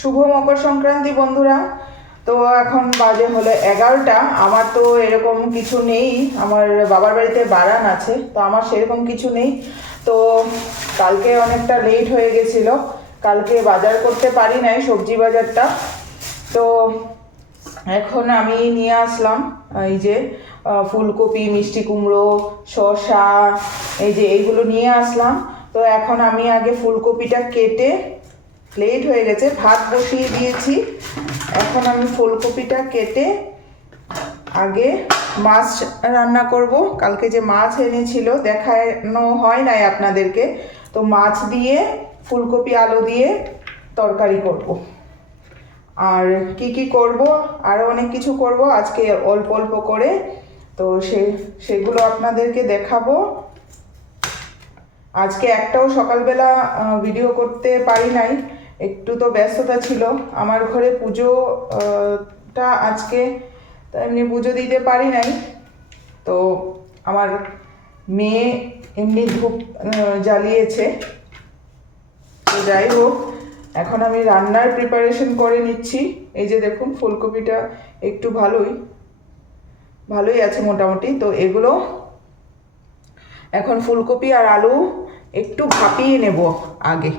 শুভ মকর সংক্রান্তি, বন্ধুরা। তো এখন বাজে হলো এগারোটা। আমার তো এরকম কিছু নেই। আমার বাবার বাড়িতে বারান আছে, তো আমার সেরকম কিছু নেই। তো কালকে অনেকটা লেট হয়ে গেছিল। কালকে বাজার করতে পারি নাই সবজি বাজারটা। তো এখন আমি নিয়ে আসলাম, এই যে ফুলকপি, মিষ্টি কুমড়ো, শসা, এই যে, এইগুলো নিয়ে আসলাম। তো এখন আমি আগে ফুলকপিটা কেটে লেট হয়ে গেছে। ভাত বসিয়ে দিয়েছি। এখন আমি ফুলকপিটা কেটে আগে মাছ রান্না করব। কালকে যে মাছ এনেছিল, দেখানো হয় নাই আপনাদেরকে। তো মাছ দিয়ে, ফুলকপি, আলু দিয়ে তরকারি করব। আর কি কি করব? আরও অনেক কিছু করব। আজকে অল্প অল্প করে। তো সে, সেগুলো আপনাদেরকে দেখাবো। আজকে একটাও সকালবেলা ভিডিও করতে পারি নাই। একটু তো ব্যস্ততা ছিল। আমার ঘরে পুজো টা আজকে এমনি পুজো দিতে পারি নাই। তো আমার মেয়ে এমনি ধূপ জ্বালিয়েছে। তো যাই হোক, এখন আমি রান্নার প্রিপারেশন করে নিচ্ছি। এই যে দেখুন, ফুলকপিটা একটু ভালোই ভালোই আছে মোটামুটি। তো এগুলো এখন ফুলকপি আর আলু একটু ভাপিয়ে নেব আগে।